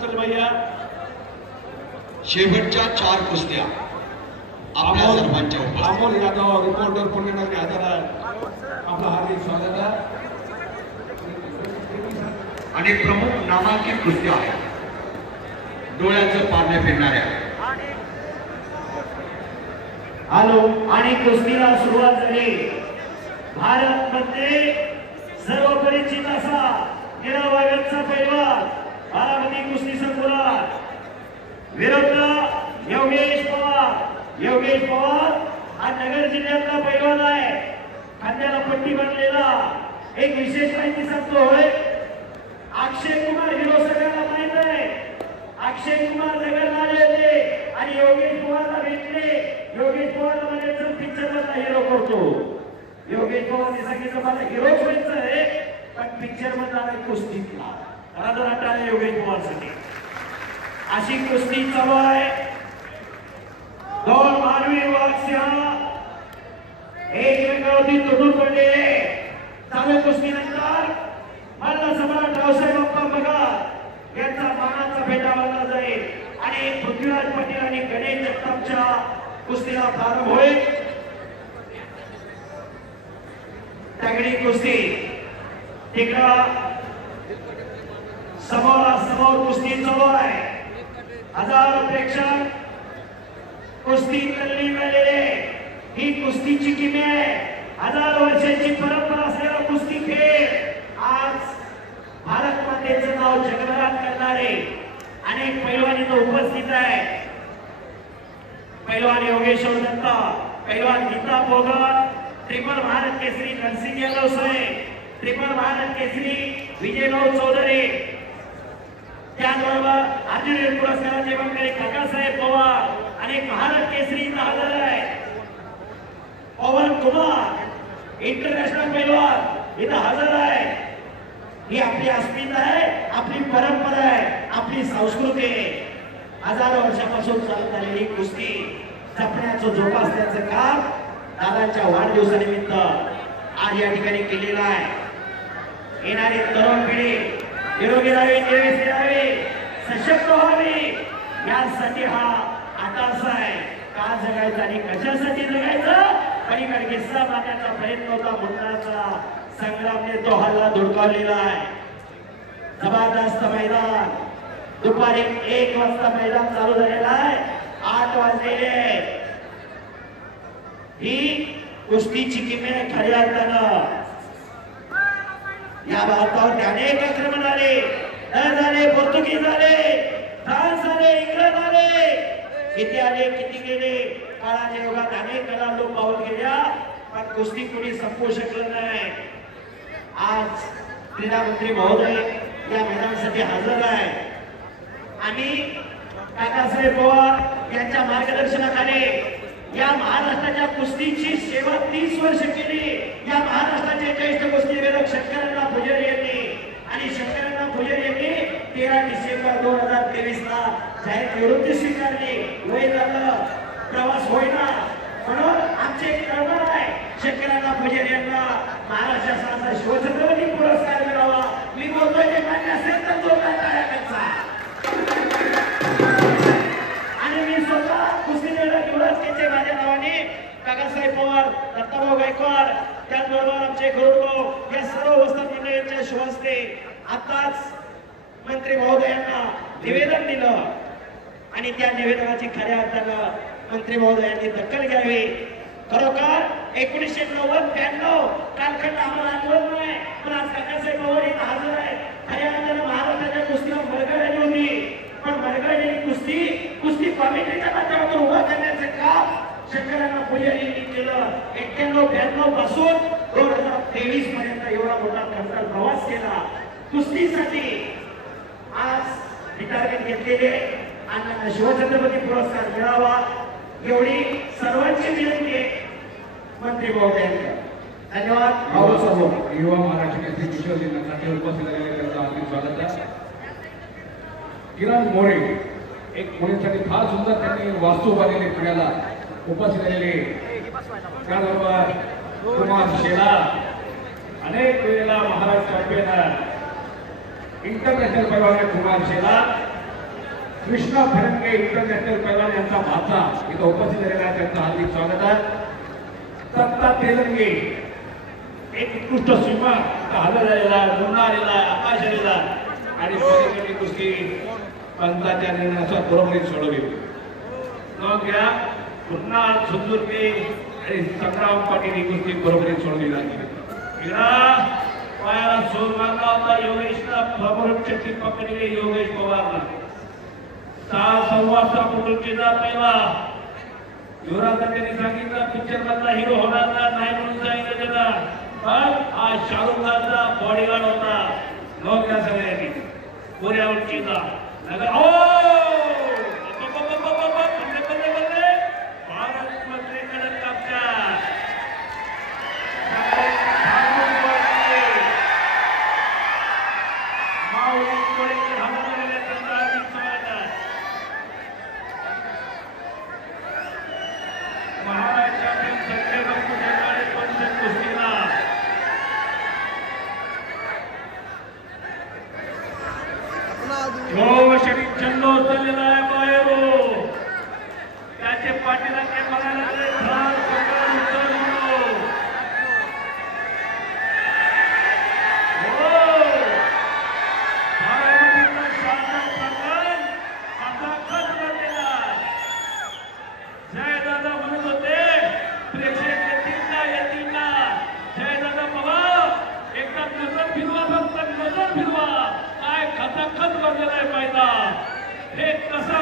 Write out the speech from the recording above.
चल भैया शेवटच्या 4 कुस्त्या आपल्या सर्वांच्या उपस्थित अमोल यादव रिपोर्टर पुण्यानगरी हजर आहे आपलं हार्दिक स्वागत आहे आणि प्रमुख नामांकित कुस्त्या आहेत डोळ्याचं पारणे फिरणाऱ्या आलो आणि कुस्तीला सुरुवात झाली भारत मध्ये सर्व परिचित असा 13 पैलवान बारामती कुस्ती संकुलात विरुद्ध योगेश पवार हा नगर जिल्ह्यातला पैलवान आहे खांद्याला पट्टी बांधलेला एक विशेष माहिती सांगतो होय अक्षय कुमार हिरो सगळ्यांना माहित आहे अक्षय कुमार नगरला आले होते आणि योगेश पवारला भेटले योगेश पवारला म्हणायचं पिक्चर मधला हिरो करतो योगेश पवारने सांगितलं मला हिरोच व्हायचं आहे पण पिक्चर मधला नाही कुस्तीतला राजराट आले योगेश पवारसाठी अशी कुस्ती चालू आहे दोन मानवी वाक्सिंह एकमेकावरती तुटून पडलेले चालू कुस्तीनंतर मल्ल सम्राट रावसाहेब बाप्पा पगार यांचा मानाचा फेटा बांधला जाईल आणि पृथ्वीराज पाटील आणि गणेश जगतापच्या कुस्तीला प्रारंभ होईल तगडी कुस्ती तिकडं समोर कुस्ती चालू आहे हजारो प्रेक्षक कुस्ती तल्लीन झालेले ही कुस्तीची किमी आहे हजारो वर्षांची परंपरा असलेला कुस्ती खेळ आज भारत मातेचं नाव जगभरात करणारे अनेक पैलवान इथं उपस्थित आहे पैलवान योगेश्वर दत्ता पैलवान गीता बोगर ट्रिपल भारत केसरी नरसिंह यादव सोय ट्रिपल भारत केसरी विजयभाऊ चौधरी त्याचबरोबर अर्जुन पुरस्काराचे मानकरी काकासाहेब पवार आणि भारत केसरी इथं हजर आहे पवन कुमार इंटरनॅशनल पैलवान इथं हजर आहे ही आपली अस्मिता आहे आपली परंपरा आहे आपली संस्कृती आहे हजारो वर्षापासून चालत आलेली कुस्ती जपण्याचं जोपासण्याचं काम दादांच्या वाढदिवसानिमित्त आज या ठिकाणी केलेलं आहे येणारी तरुण पिढी निरोगी राहावी निरोगी राहावी सशक्त व्हावी यासाठी हा आदर्श आहे का जगायचं आणि कशासाठी जगायचं पलीकडे किस्सा मारण्याचा प्रयत्न होता मुंडाचा संग्रामने तो हल्ला धुडकावलेला आहे जबरदस्त मैदान दुपारी 1 वाजता मैदान चालू झालेला आहे 8 वाजलेले ही कुस्तीची किंमत खऱ्या अर्थानं या भारतावर अनेक आक्रमण आले झाले पोर्तुगीज आले फ्रान्स आले इंग्लंड आले किती आले किती गेले काळाच्या युगात अनेक कला लोक पाहून गेल्या पण कुस्ती कोणी संपवू शकलं नाही आज क्रीडा मंत्री महोदय या मैदानासाठी हजर आहे आणि काकासाहेब पवार यांच्या मार्गदर्शनाखाली या महाराष्ट्राच्या कुस्तीची सेवा 30 वर्ष केली या महाराष्ट्राचे ज्येष्ठ कुस्तीवीर शंकरण्णा पुजारी यांनी आणि शंकरण्णा पुजारी यांनी 13 डिसेंबर 2023 ला जाहीर निवृत्ती स्वीकारली वय झालं प्रवास होईना म्हणून आमचे तळमळ आहे शंकरण्णा पुजारी यांना महाराष्ट्र शासनाचा शिवछत्रपती पुरस्कार मिळावा मी बोलतोय ते मान्य असेल तर जोरदार टाळ्या त्यांचा आणि मी स्वतः कुस्ती निवडणुकीचे माझ्या नावाने काकासाहेब पवार दत्ताभाऊ गायकवाड त्याचबरोबर आमचे गौरव या सर्व वस्ताद मंडळींच्या शुभहस्ते आताच मंत्री महोदयांना निवेदन दिलं आणि त्या निवेदनाची खऱ्या अर्थानं मंत्री महोदयांनी दखल घ्यावी खरोखर 1990-92 कालखंड आम्हाला आठवत नाही पण आज काकासाहेब पवार इथं हजर आहे खऱ्या अर्थानं महाराष्ट्राच्या कुस्तीला मरगळ आली होती पण मरगळलेली कुस्ती कॉमिटीच्या माध्यमातून उभा करण्याचं काम शंकरण्णा पुजारी यांनी केलं 91-92 पासून 2023 पर्यंत एवढा मोठा खर्चाळ प्रवास केला कुस्तीसाठी आज रिटायरमेंट घेतलेले अण्णांना शिवछत्रपती पुरस्कार मिळावा एवढी सर्वांची विनंती आहे मंत्री महोदयांना धन्यवाद युवा महाराष्ट्र केसरी विश्व दिनासाठी उपस्थित झालेले त्यांचं हार्दिक स्वागत आहे किरण मोरे एक पुण्यासाठी फार सुंदर त्यांनी वास्तू उभारलेली पुण्याला उपस्थित झालेले त्याचबरोबर कुमार शेला अनेक वेळेला महाराष्ट्र चॅम्पियन इंटरनॅशनल पैलवान कुमार शेला कृष्णा फरंगे इंटरनॅशनल पैलवान यांचा भाचा इथं उपस्थित झालेला आहे. त्यांचं हार्दिक स्वागत आहे. दत्ता तेलंगे एक उत्कृष्ट स्विमर हजर झालेला आहे. मुन्ना आलेला आहे, आकाश आलेला आहे आणि पलीकडची कुस्ती पंचाच्या निर्णयाच्या बरोबरीत सोडवली. मग घ्या पुन्हा सुंदुर्गे आणि संग्राम पाटील ही कुस्ती बरोबरीत सोडवली जाते. पायाला सोल मारला होता योगेशला, फबरून चक्की पकडले योगेश पवारला. 6.25 फुटांचा पहिला युवराज त्यांनी सांगितलं पिक्चर मधला हिरो होणार नाही म्हणून सांगितलं त्याला. पण हा शाहरुख खानचा बॉडीगार्ड होता. लोक या सगळ्यांनी पुऱ्या उंचीचा भारत मंत्रीकडे कब्जा. चंदो चाललेला आहे बाहेरून. त्याचे पाठीला काय म्हणायला जयदादा म्हणत होते प्रेक्षक येतील ना येतील ना. जयदादा पवार एकदा नजर फिरवा, फक्त नजर फिरवा. काय खचाखच भरलेला आहे पाहिजे. हे कसा